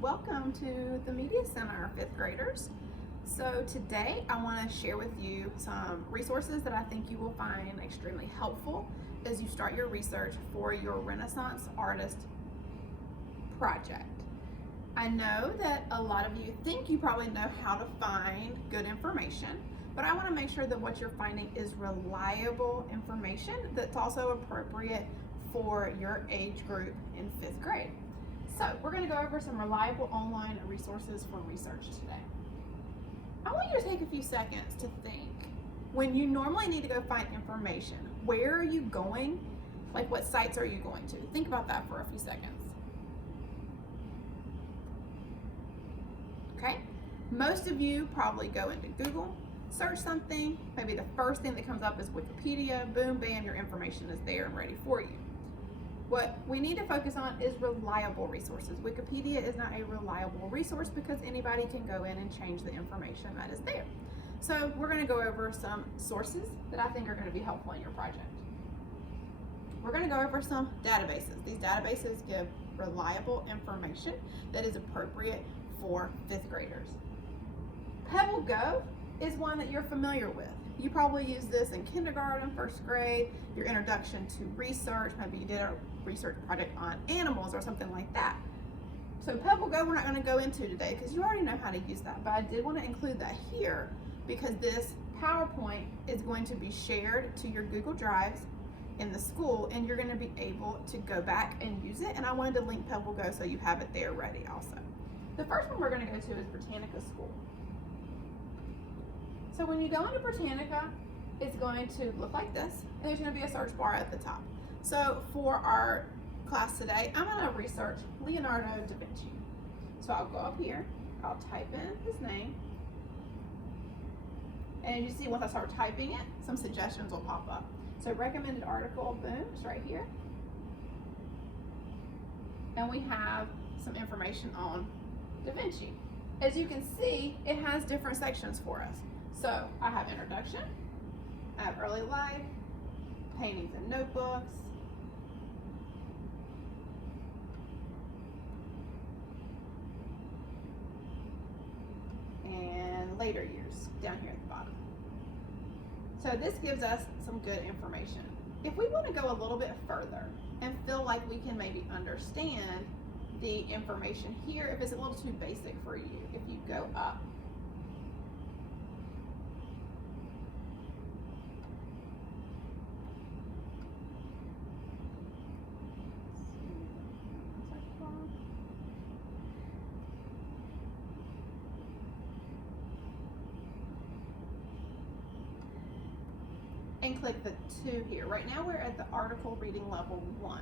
welcome to the Media Center, 5th graders. So today I want to share with you some resources that I think you will find extremely helpful as you start your research for your Renaissance artist project. I know that a lot of you think you probably know how to find good information, but I want to make sure that what you're finding is reliable information that's also appropriate for your age group in 5th grade. So we're going to go over some reliable online resources for research today. I want you to take a few seconds to think. When you normally need to go find information, where are you going? Like, what sites are you going to? Think about that for a few seconds. Okay, most of you probably go into Google, search something, maybe the first thing that comes up is Wikipedia, boom, bam, your information is there and ready for you. What we need to focus on is reliable resources. Wikipedia is not a reliable resource because anybody can go in and change the information that is there. So we're going to go over some sources that I think are going to be helpful in your project. We're going to go over some databases. These databases give reliable information that is appropriate for 5th graders. PebbleGo is one that you're familiar with. You probably use this in kindergarten, 1st grade, your introduction to research. Maybe you did a research project on animals or something like that. So PebbleGo we're not going to go into today because you already know how to use that, but I did want to include that here because this PowerPoint is going to be shared to your Google Drives in the school and you're going to be able to go back and use it, and I wanted to link PebbleGo so you have it there ready also. The first one we're going to go to is Britannica School. So when you go into Britannica, it's going to look like this, and there's going to be a search bar at the top. So for our class today, I'm going to research Leonardo da Vinci. So I'll go up here, I'll type in his name, and you see once I start typing it, some suggestions will pop up. So recommended article, boom, it's right here. And we have some information on Da Vinci. As you can see, it has different sections for us. So I have introduction, I have early life, paintings and notebooks, and later years down here at the bottom. So this gives us some good information. If we want to go a little bit further and feel like we can maybe understand the information here, if it's a little too basic for you, if you go up, and click the 2 here. Right now we're at the article reading level 1,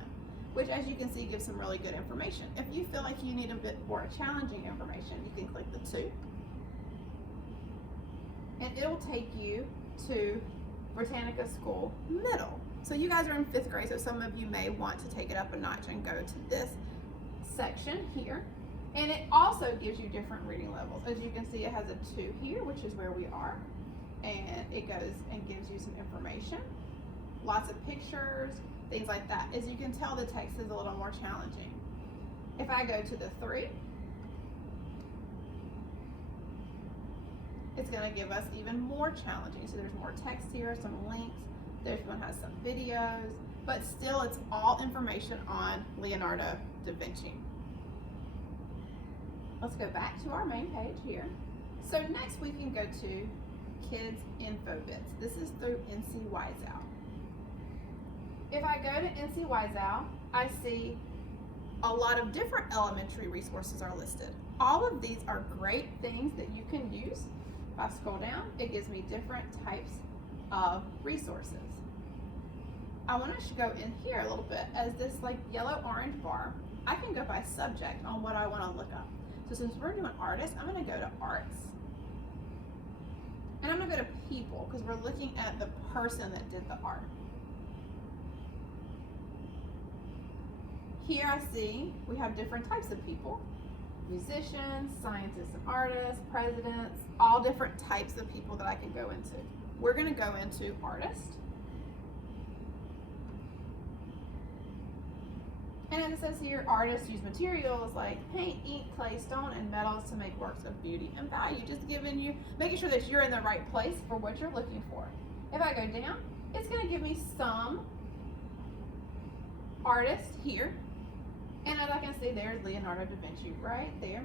which as you can see gives some really good information. If you feel like you need a bit more challenging information, you can click the 2. And it'll take you to Britannica School Middle. So you guys are in 5th grade, so some of you may want to take it up a notch and go to this section here. And it also gives you different reading levels. As you can see, it has a 2 here, which is where we are. And it goes and gives you some information, lots of pictures, things like that. As you can tell, the text is a little more challenging. If I go to the 3, it's going to give us even more challenging. So there's more text here, some links. This one has some videos, but still it's all information on Leonardo da Vinci. Let's go back to our main page here. So next we can go to Kids Info Bits. This is through NC Wiseout. If I go to NC Wiseout, I see a lot of different elementary resources are listed. All of these are great things that you can use. If I scroll down, it gives me different types of resources. I want to go in here a little bit as this like yellow-orange bar. I can go by subject on what I want to look up. So since we're doing artists, I'm going to go to arts. And I'm going to go to people because we're looking at the person that did the art. Here I see we have different types of people. Musicians, scientists and artists, presidents, all different types of people that I can go into. We're going to go into artist. And as it says here, artists use materials like paint, ink, clay, stone, and metals to make works of beauty and value. Just giving you, making sure that you're in the right place for what you're looking for. If I go down, it's going to give me some artists here. And as I can see, there's Leonardo da Vinci right there.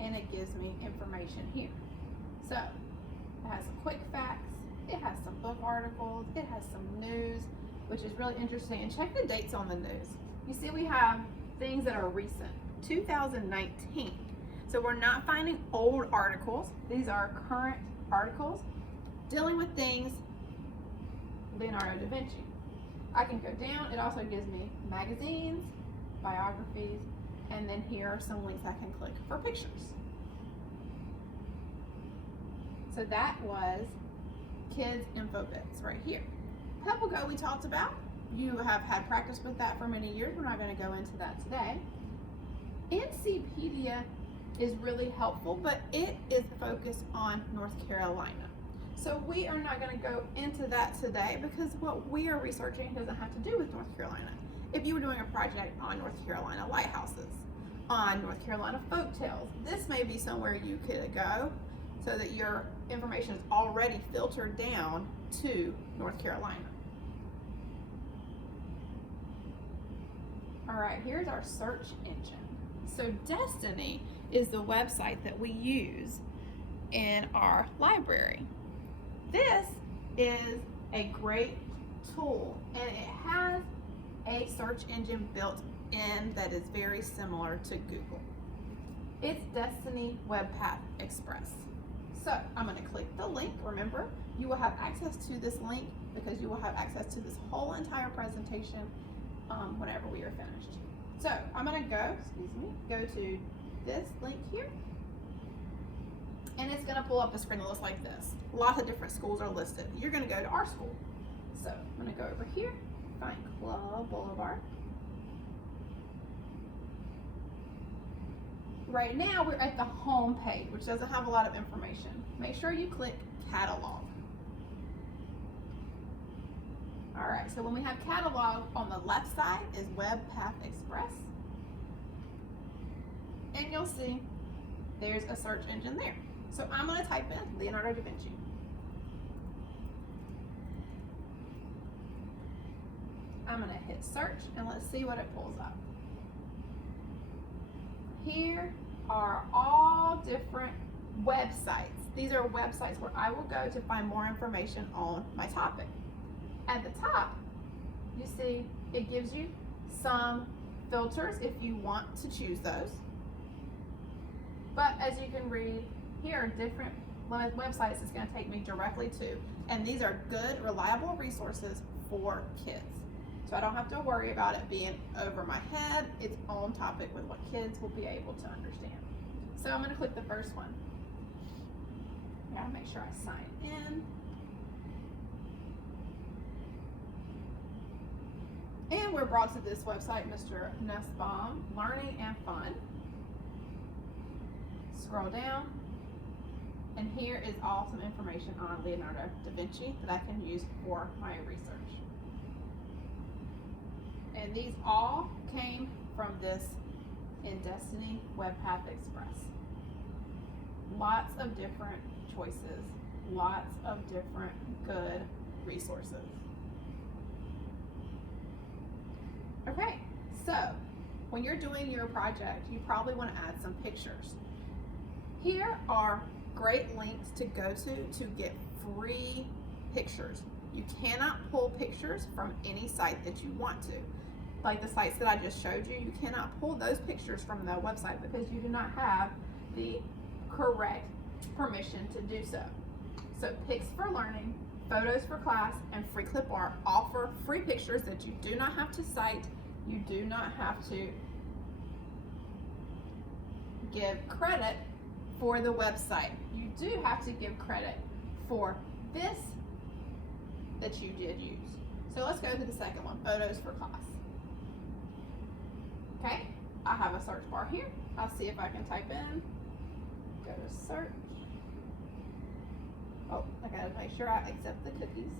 And it gives me information here. So, it has some quick facts, it has some book articles, it has some news, which is really interesting. And check the dates on the news. You see we have things that are recent, 2019. So we're not finding old articles. These are current articles dealing with things Leonardo da Vinci. I can go down. It also gives me magazines, biographies, and then here are some links I can click for pictures. So that was Kids Info Bits right here. Pebble Go we talked about. You have had practice with that for many years. We're not going to go into that today. NCpedia is really helpful, but it is focused on North Carolina. So we are not going to go into that today because what we are researching doesn't have to do with North Carolina. If you were doing a project on North Carolina lighthouses, on North Carolina folktales, this may be somewhere you could go so that your information is already filtered down to North Carolina. All right, here's our search engine. So Destiny is the website that we use in our library. This is a great tool, and it has a search engine built in that is very similar to Google. It's Destiny Web Path Express. So I'm going to click the link. Remember, you will have access to this link because you will have access to this whole entire presentation whenever we are finished. So I'm going to go to this link here, and it's going to pull up a screen that looks like this. Lots of different schools are listed. You're going to go to our school. So I'm going to go over here, find Club Boulevard. Right now we're at the home page, which doesn't have a lot of information. Make sure you click Catalog. All right, so when we have Catalog, on the left side is Web Path Express. And you'll see there's a search engine there. So I'm going to type in Leonardo da Vinci. I'm going to hit search and let's see what it pulls up. Here are all different websites. These are websites where I will go to find more information on my topic. At the top, you see it gives you some filters if you want to choose those. But as you can read, here are different websites it's going to take me directly to. And these are good, reliable resources for kids. So I don't have to worry about it being over my head. It's on topic with what kids will be able to understand. So I'm going to click the first one. I gotta make sure I sign in. And we're brought to this website, Mr. Nussbaum, Learning and Fun. Scroll down, and here is all some information on Leonardo da Vinci that I can use for my research. And these all came from this in Destiny Web Path Express. Lots of different choices, lots of different good resources. Okay, so when you're doing your project, you probably want to add some pictures. Here are great links to go to get free pictures. You cannot pull pictures from any site that you want to. Like the sites that I just showed you, you cannot pull those pictures from the website because you do not have the correct permission to do so. So Pics for Learning, Photos for Class, and Free Clip Art offer free pictures that you do not have to cite, you do not have to give credit for the website. You do have to give credit for this that you did use. So let's go to the second one, Photos for Class. Okay, I have a search bar here. I'll see if I can type in, go to search. Oh, I gotta make sure I accept the cookies.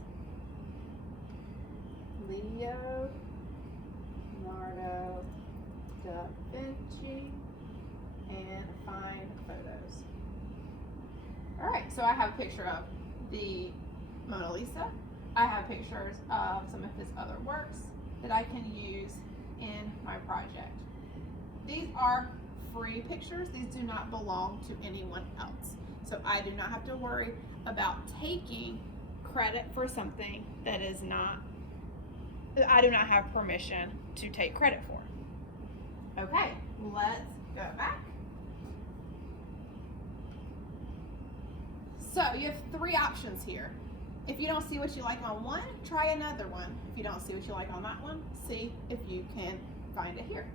Leonardo da Vinci and find photos. All right, so I have a picture of the Mona Lisa. I have pictures of some of his other works that I can use in my project. These are free pictures. These do not belong to anyone else. So I do not have to worry about taking credit for something that I do not have permission to take credit for. Okay, let's go back. So you have three options here. If you don't see what you like on one, try another one. If you don't see what you like on that one, see if you can find it here.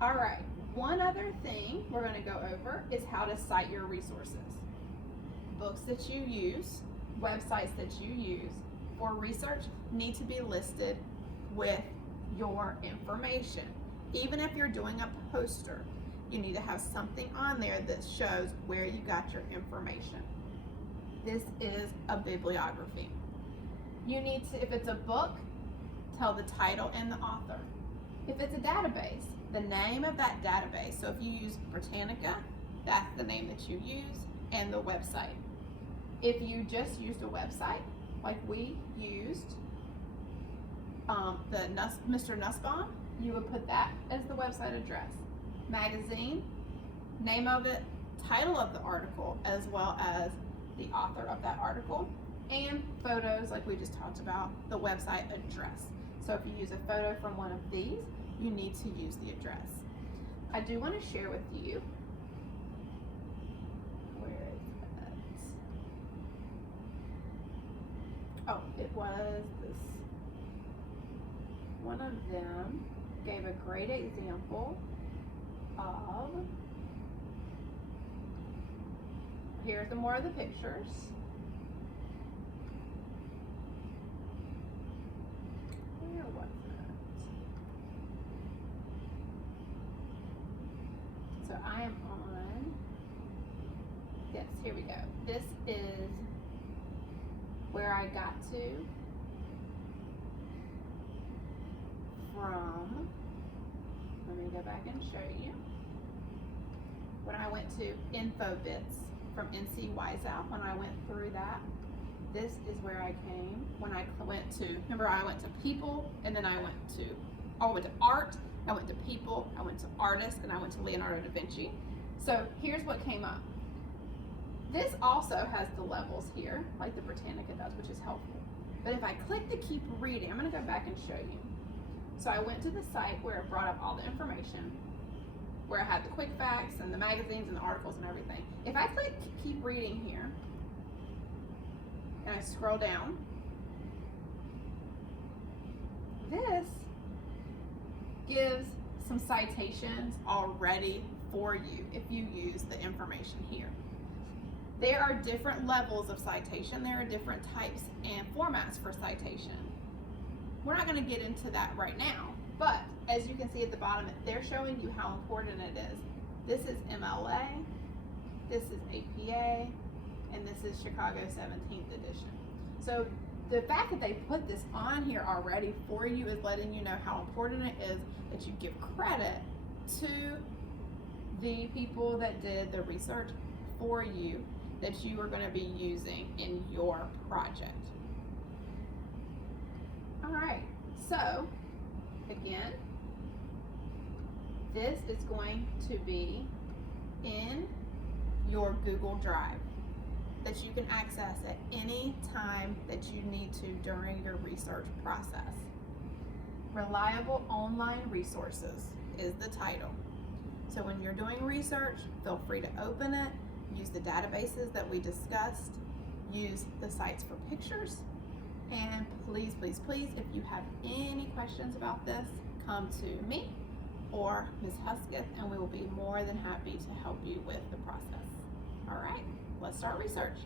All right, one other thing we're going to go over is how to cite your resources. Books that you use, websites that you use for research need to be listed with your information. Even if you're doing a poster, you need to have something on there that shows where you got your information. This is a bibliography. You need to, if it's a book, tell the title and the author. If it's a database, the name of that database. So if you use Britannica, that's the name that you use, and the website. If you just used a website, like we used Mr. Nussbaum, you would put that as the website address. Magazine, name of it, title of the article, as well as the author of that article, and photos, like we just talked about, the website address. So if you use a photo from one of these, you need to use the address. I do want to share with you, where is that? Oh, it was this. One of them gave a great example of, here's the more of the pictures. Where was it? So I am on, yes, here we go. This is where I got to from, let me go back and show you. When I went to InfoBits from NC Wiseout, when I went through that, this is where I came. When I went to, remember I went to people, and then I went to art, I went to people, I went to artists, and I went to Leonardo da Vinci. So here's what came up. This also has the levels here, like the Britannica does, which is helpful. But if I click to keep reading, I'm gonna go back and show you. So I went to the site where it brought up all the information, where I had the quick facts and the magazines and the articles and everything. If I click keep reading here, and I scroll down, this gives some citations already for you if you use the information here. There are different levels of citation. There are different types and formats for citation. We're not going to get into that right now, but as you can see at the bottom, they're showing you how important it is. This is MLA, this is APA, and this is Chicago 17th edition. So the fact that they put this on here already for you is letting you know how important it is that you give credit to the people that did the research for you that you are going to be using in your project. All right, so again, this is going to be in your Google Drive that you can access at any time that you need to during your research process. Reliable Online Resources is the title. So when you're doing research, feel free to open it, use the databases that we discussed, use the sites for pictures, and please, please, please, if you have any questions about this, come to me or Ms. Husketh, and we will be more than happy to help you with the process. All right, let's start research.